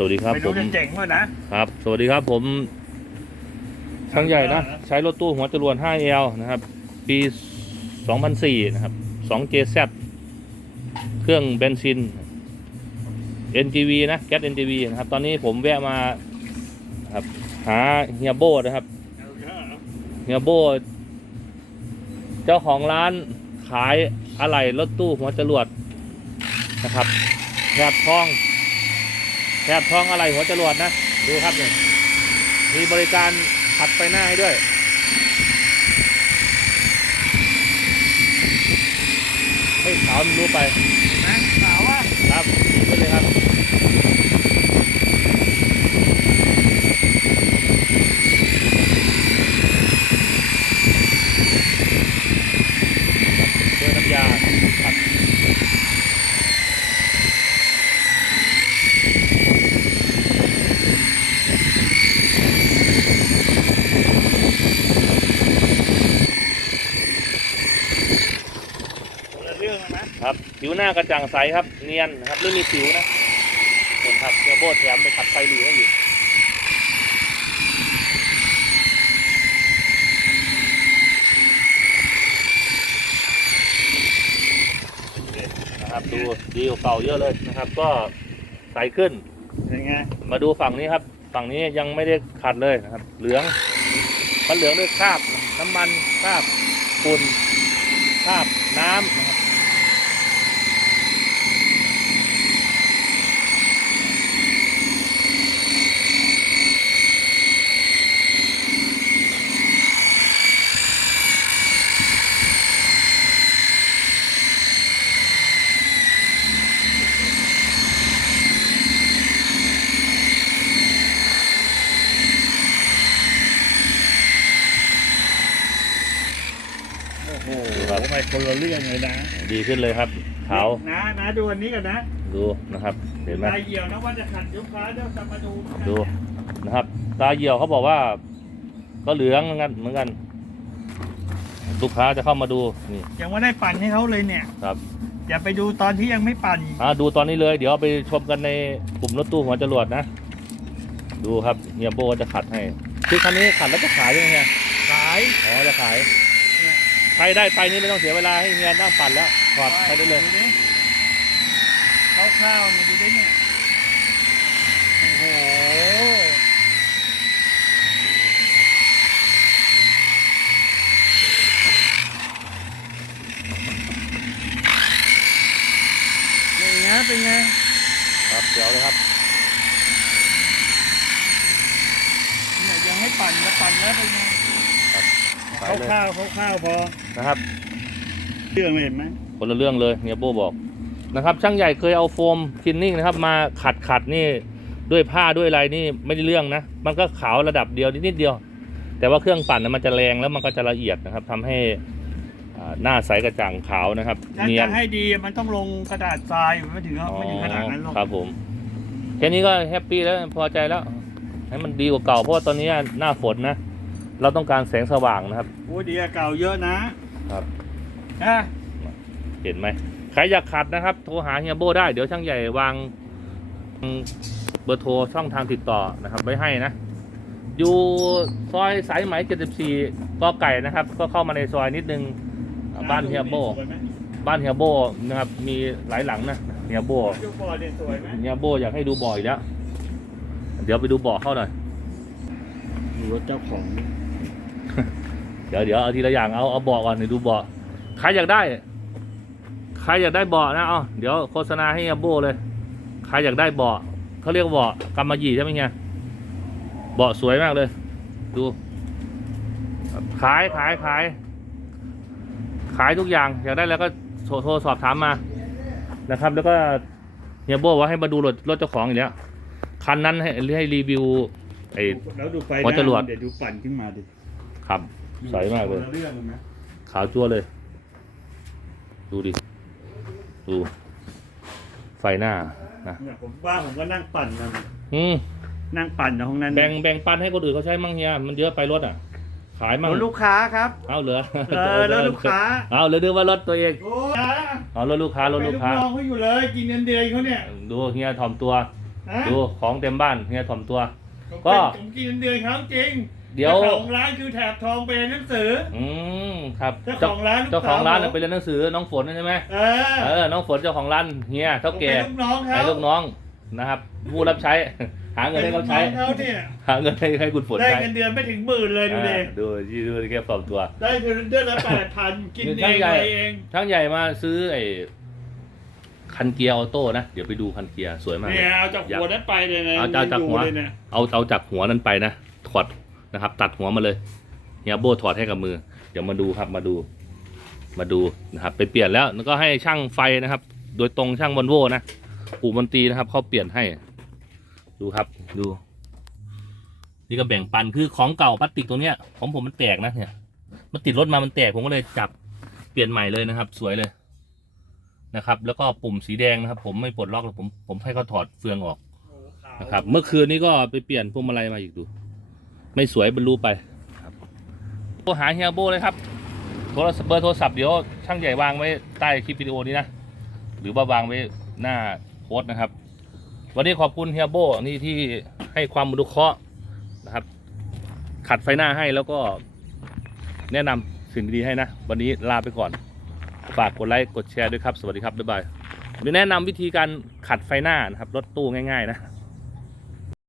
สวัสดีครับไม่ผรู้มจะเจ๋งป่ะนะครับ สวัสดีครับผมช่างใหญ่นะ ใช้รถตู้หัวจรวด 5L นะครับ ปี 2004 นะครับ 2JZ เครื่องเบนซิน NGV นะแก๊ส NGV นะครับ ตอนนี้ผมแวะมาครับหาเฮียโบนะครับ เฮียโบ เจ้าของร้านขายอะไหล่รถตู้หัวจรวดนะครับแถบทอง แถบทองอะไรหัวจรวดนะ ดูครับเนี่ยมีบริการขัดไปหน้าให้ด้วย ให้ขาวมันรู้ไป นะสาวว่า ครับขึ้นเลยครับ ด้วยน้ำยาขัด คนละเรื่องนะนะครับ ผิว หน้ากระจ่างใสครับ เนียนนะครับไม่มีสิวนะผมครับเจ้าโบดแถมไปขัดไฟหลีให้อยู่นะครับดูดีกว่าเก่าเยอะเลยนะครับ ก็ใสขึ้น เป็นไงมาดูฝั่งนี้ครับ ฝั่งนี้ยังไม่ได้ขัดเลยนะครับ เหลืองมันเหลืองด้วยคราบน้ำมันคราบฝุ่นคราบน้ำนะครับ คนละเรื่องเลยนะดีขึ้นเลยครับขาวนะนะดูอันนี้กันนะ ดูนะครับ เห็นไหมลายเหี่ยวนะว่าจะขัดยุคค้าเดี๋ยวจะมาดูดูนะครับ ตาเหี่ยวเขาบอกว่า ก็เหลืองเหมือนกันเหมือนกันลูกค้าจะเข้ามาดูนี่ยังไม่ได้ปั่นให้เขาเลยเนี่ยครับอย่าไปดูตอนที่ยังไม่ปั่นอ่าดูตอนนี้เลย เดี๋ยวเอาไปชมกันในกลุ่มรถตู้หัวจรวดนะ ดูครับเฮียโบจะขัดให้คือคันนี้ขัดแล้วจะขายยังไงขายอ๋อจะขาย ใครได้ไปนี่ไม่ต้องเสียเวลาให้เฮียนั่งปั่นแล้วถอดไปได้เลยดูดิคร่าวๆเนี่ยดูดิเนี่ยโอ้โหเป็นไงเป็นไงครับเดี๋ยวเลยครับเนี่ยยังให้ปั่นแล้วปั่นแล้วเป็นไงขายเลยคร่าวๆคร่าวๆพอ นะครับ เรื่องเลยเห็นไหมคนละเรื่องเลยเฮียโบบอกนะครับ ช่างใหญ่เคยเอาโฟมคินนิ่งนะครับ มาขัดขัดนี่ด้วยผ้าด้วยอะไรนี่ไม่ได้เรื่องนะ มันก็ขาวระดับเดียวนิดๆเดียว แต่ว่าเครื่องปั่นนะมันจะแรงแล้วมันก็จะละเอียดนะครับทำให้อ่าหน้าใสกระจ่างขาวนะครับถ้าเนียจะนให้ดีมันต้องลงกระดาษทรายไม่ถึงไม่ถึงขนาดนั้นหรอกครับผมแค่นี้ก็แฮปปี้แล้วพอใจแล้ว ให้มันดีกว่าเก่าเพราะว่าตอนนี้หน้าฝนนะ เราต้องการแสงสว่างนะครับโอ้ดีกว่าเก่าเยอะนะ ครับนะเห็นไหมใครอยากขัดนะครับ โทรหาเฮียโบได้ เดี๋ยวช่างใหญ่วางเบอร์โทรช่องทางติดต่อนะครับ ไว้ให้นะ อยู่ซอยสายไหม74กอไก่นะครับ ก็เข้ามาในซอยนิดนึงอ่าบ้านเฮียโบสวยไหมบ้านเฮียโบนะครับ มีหลายหลังนะเฮียโบยุคบอเนี่ยสวยไหมเฮียโบอยากให้ดูบ่ออีกแล้ว เดี๋ยวไปดูบ่อเข้าหน่อยดูรถเจ้าของ เดี๋ยวเดี๋ยวเอาทีละอย่างเอาเอาบ่อก่อนเดี๋ยวดูบ่อใครอยากได้ ใครอยากได้บ่อนะเอาเดี๋ยวโฆษณาให้อาโบเลย ใครอยากได้บ่อเขาเรียกว่าบ่อกำมะหยี่ใช่ไหมเฮียบ่อสวยมากเลย ดู ขายขายขาย ขายทุกอย่าง อยากได้แล้วก็โทรโทรสอบถามมานะครับ แล้วก็เฮียโบว่าให้มาดูรถรถเจ้าของอีกแล้วคันนั้นให้ให้รีวิวไอ้แล้วดูไฟหัวจรวดเดี๋ยวดูปั่นขึ้นมาดิครับ ใสมากเลย คนละเรื่องนะขาวจั่วเลย ดูดิ ดู ไฟหน้านะเนี่ยผมว่าผมก็นั่งปั่นนะอืมนั่งปั่นในห้องนั้นแบ่งแบ่งปันให้คนอื่นเขาใช้มั่งเฮียมันเยอะไปรถอะ ขายมั่งรถลูกค้าครับ เอาเหลือเออรถลูกค้า เอาเหลือดูว่ารถตัวเองโอ้ยเอารถลูกค้ารถเป็นลูลูกกค้าน้องเขาอยู่เลย กินเงินเดือนเขาเนี่ยดูเฮียถ่อมตัว ฮะดูของเต็มบ้านเฮียถ่อมตัวก็ ผมกินเดือนเขาจริง เดี๋ยวจ้าของร้านคือแถบทองเป็นหนังสือ อืมครับเจ้าของร้านเจ้าของร้านลูกสาวน่ะไปเรียนหนังสือน้องฝนใช่ไหมเออเออน้องฝนเจ้าของร้านเฮียเท่าแก่ผมเป็นลูกน้องเขาให้ลูกน้องนะครับผู้รับใช้หาเงินให้เขาใช้ป็นลูกน้องเขาเนี่ยหาเงินให้ให้คุณฝนได้ใช้เงินเดือนไม่ถึงหมื่นเลยดูดิอ่าดูที่ดูแค่ปลอมตัว ได้เงินเดือนละแปดพันกินคือเอช่างงใหญ่อะไรเองช่างใหญ่มาซื้อไอ้คันเกียร์ออโต้นะ เดี๋ยวไปดูคันเกียร์สวยมากเลเนี่ยยเอาจากหัวนั้นไปเลยนะเอาจากจากหัวอยู่เลยเนี่ยเอาเอาจากหัวนั้นไปนะถอด นะครับ ตัดหัวมาเลยเฮียโบถอดให้กับมือ เดี๋ยวมาดูครับมาดูมาดูนะครับ ไปเปลี่ยนแล้วแล้วก็ให้ช่างไฟนะครับ โดยตรงช่างวอลโวนะปู่มนตรีนะครับเขาเปลี่ยนให้ ดูครับดู นี่ก็แบ่งปันคือของเก่าพลาสติกตัวเนี้ยของผมมันแตกนะเนี่ย มันติดรถมามันแตกผมก็เลยจับเปลี่ยนใหม่เลยนะครับ สวยเลยนะครับ แล้วก็ปุ่มสีแดงนะครับ ผมไม่ปลดล็อกหรอกผมผมให้เขาถอดเฟืองออกนะครับ เมื่อคืนนี้ก็ไปเปลี่ยนพวงมาลัยมาอีกดู ไม่สวยบรรลุไปครับโทรหาเฮียโบเลยครับโทรศัพท์เบอร์โทรศัพท์เดี๋ยวช่างใหญ่วางไว้ใต้คลิปวิดีโอนี้นะ หรือว่าวางไว้หน้าโพสต์นะครับ วันนี้ขอบคุณเฮียโบนี่ที่ให้ความอนุเคราะห์นะครับ ขัดไฟหน้าให้แล้วก็แนะนำสิ่งดีๆให้นะ วันนี้ลาไปก่อน ฝากกดไลค์กดแชร์ด้วยครับ สวัสดีครับบ๊ายบายแนะนำวิธีการขัดไฟหน้านะครับรถตู้ง่าย ๆ นะ